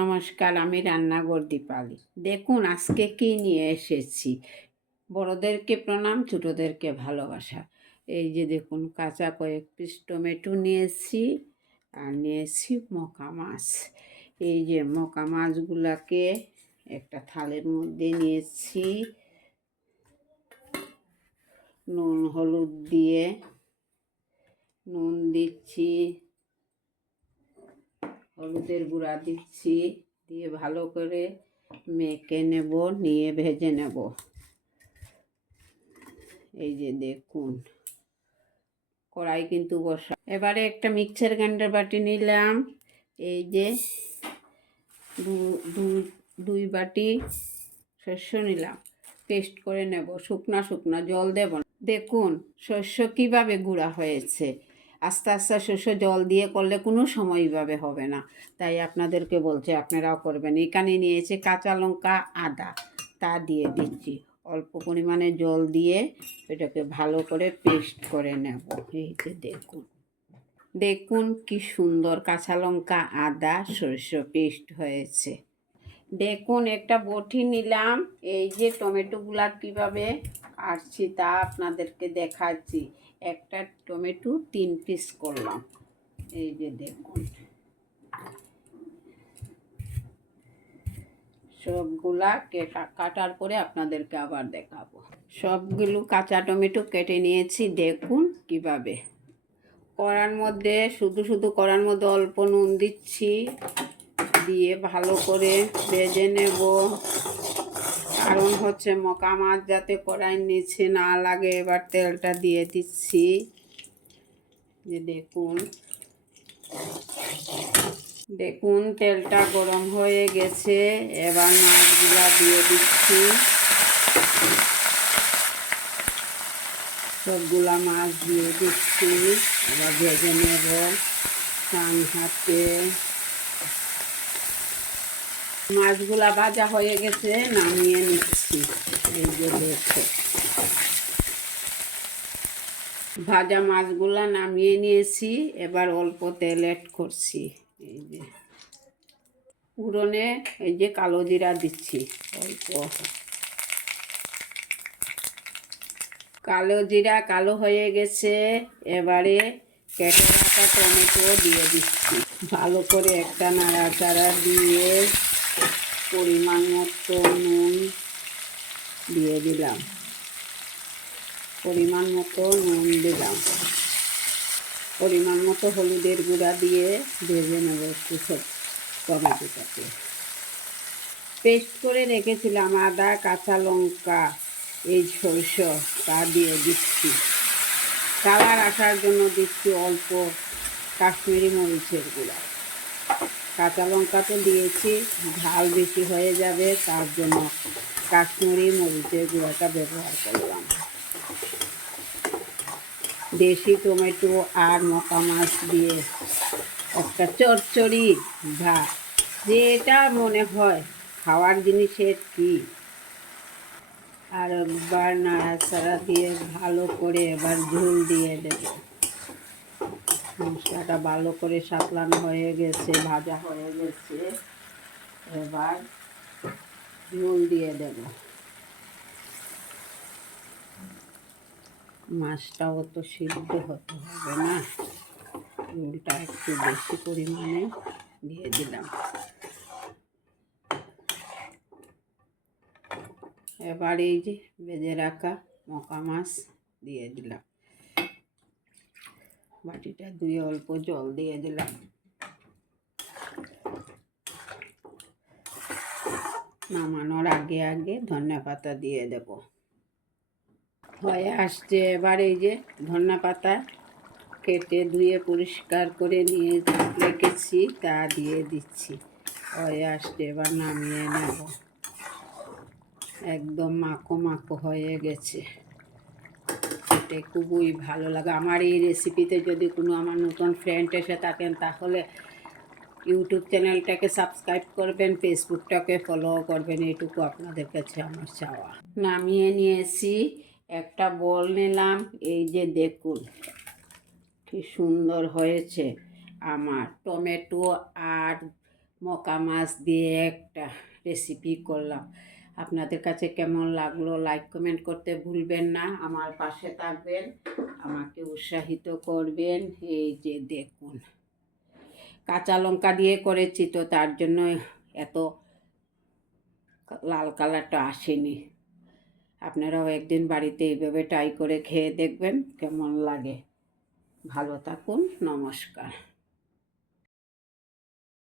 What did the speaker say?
নমস্কার, আমি রান্নাঘর দীপালি। দেখুন আজকে কি নিয়ে এসেছি। বড়দেরকে প্রণাম, ছোটদেরকে ভালোবাসা। এই যে দেখুন, কাঁচা কয়েক পিস টমেটো নিয়েছি আর নিয়েছি মকা মাছ। এই যে মকা মাছগুলাকে একটা থালের মধ্যে নিয়েছি, নুন হলুদ দিয়ে নুন দিচ্ছি, হলুদের গুঁড়া দিচ্ছি, দিয়ে ভালো করে মেখে নেব, নিয়ে ভেজে নেব। এই যে দেখুন, কড়াই কিন্তু বসা। এবারে একটা মিক্সার গ্রাইন্ডার বাটি নিলাম। এই যে দুই বাটি শস্য নিলাম, পেস্ট করে নেব। শুকনা জল দেব না। দেখুন শস্য কিভাবে গুঁড়া হয়েছে। আস্তে আস্তে শস্য জল দিয়ে করলে কোনো সময় এইভাবে হবে না, তাই আপনাদেরকে বলছি আপনারাও করবেন। এখানে নিয়েছে কাঁচা লঙ্কা, আদা, তা দিয়ে দিচ্ছি। অল্প পরিমাণে জল দিয়ে এটাকে ভালো করে পেস্ট করে নেব। এই যে দেখুন কি সুন্দর কাঁচা লঙ্কা, আদা, সরষে পেস্ট হয়েছে। দেখুন একটা বটি নিলাম। এই যে টমেটোগুলা কিভাবে কাটছি তা আপনাদেরকে দেখাচ্ছি। একটা টমেটো 3 পিস করলাম। এই যে দেখুন, সবগুলা কাটার পরে আপনাদেরকে আবার দেখাবো। সবগুলো কাঁচা টমেটো কেটে নিয়েছি। দেখুন কিভাবে কড়ার মধ্যে শুধু কড়ার মধ্যে অল্প নুন দিচ্ছি, দিয়ে ভালো করে ভেজে নেব। কারণ হচ্ছে মকা মাছ যাতে কড়াইয়ের নিচে না লাগে। এবার তেলটা দিয়ে দিচ্ছি। যে দেখুন তেলটা গরম হয়ে গেছে। এবার মাছগুলা দিয়ে দিচ্ছি। সবগুলা মাছ দিয়ে দিচ্ছি, এবার ভেজে নেব ডান হাতে। মাছগুলা ভাজা হয়ে গেছে, নামিয়ে নিচ্ছি। এই যে দেখো, ভাজা মাছগুলা নামিয়ে নিয়েছি। এবার অল্প তেল অ্যাড করছি। এই যে পুরনে এই যে কালো জিরা দিচ্ছি অল্প। কালো জিরা কালো হয়ে গেছে। এবারে কেটে রাখা টমেটো দিয়ে দিচ্ছি। ভালো করে একটা নাড়াচাড়া দিয়ে পরিমাণ মতো নুন দিয়ে দিলাম। পরিমাণ মতো হলুদের গুঁড়া দিয়ে ভেজে নেব একটু সব টমেটোটাকে। পেস্ট করে রেখেছিলাম আদা, কাঁচা লঙ্কা, এই সরষ, তা দিয়ে দিচ্ছি। কালার আসার জন্য দিচ্ছি অল্প কাশ্মীরি মরিচের গুঁড়া। কাঁচা লঙ্কা তো দিয়েছি, ঝাল বেশি হয়ে যাবে, তার জন্য কাশ্মীরি মরিচের গুঁড়াটা ব্যবহার করলাম। দেশি টমেটো আর মকা মাছ দিয়ে একটা চচ্চড়ি ভাত, যেটা মনে হয় খাওয়ার জিনিসের কি। আর একবার নাড়াচাড়া দিয়ে ভালো করে এবার ঝোল দিয়ে দেব। মশলাটা ভালো করে সাতলানো হয়ে গেছে, ভাজা হয়ে গেছে। এবার ঝোল দিয়ে দেব। মাছটাও তো সিদ্ধ হতে হবে না, ঝোলটা একটু বেশি পরিমাণে দিয়ে দিলাম। এবার এই যে ভেজে রাখা মকা মাছ দিয়ে দিলাম। বাটিটা ধুয়ে অল্প জল দিয়ে দিলাম। নামানোর আগে ধনিয়া পাতা দিয়ে দেব। হয়ে আসছে। এবার এই যে ধনিয়া পাতা কেটে ধুয়ে পরিষ্কার করে নিয়ে রেখেছি, তা দিয়ে দিচ্ছি। হয়ে আসছে, এবার নামিয়ে নেব। একদম মাখো হয়ে গেছে। খেতে খুবই ভালো লাগে। আমার এই রেসিপিতে যদি কোনো আমার নতুন ফ্রেন্ড এসে থাকেন, তাহলে ইউটিউব চ্যানেলটাকে সাবস্ক্রাইব করবেন, ফেসবুকটাকে ফলো করবেন। এইটুকু আপনাদের কাছে আমার চাওয়া। নামিয়ে নিয়েছি, একটা বল নিলাম। এই যে দেখুন কি সুন্দর হয়েছে আমার টমেটো আর মকা মাছ দিয়ে একটা রেসিপি করলাম। আপনাদের কাছে কেমন লাগলো লাইক কমেন্ট করতে ভুলবেন না। আমার পাশে থাকবেন, আমাকে উৎসাহিত করবেন। এই যে দেখুন, কাঁচা লঙ্কা দিয়ে করেছি তো তার জন্য এত লাল কালারটা আসেনি। আপনারাও একদিন বাড়িতে এইভাবে ট্রাই করে খেয়ে দেখবেন কেমন লাগে। ভালো থাকুন, নমস্কার।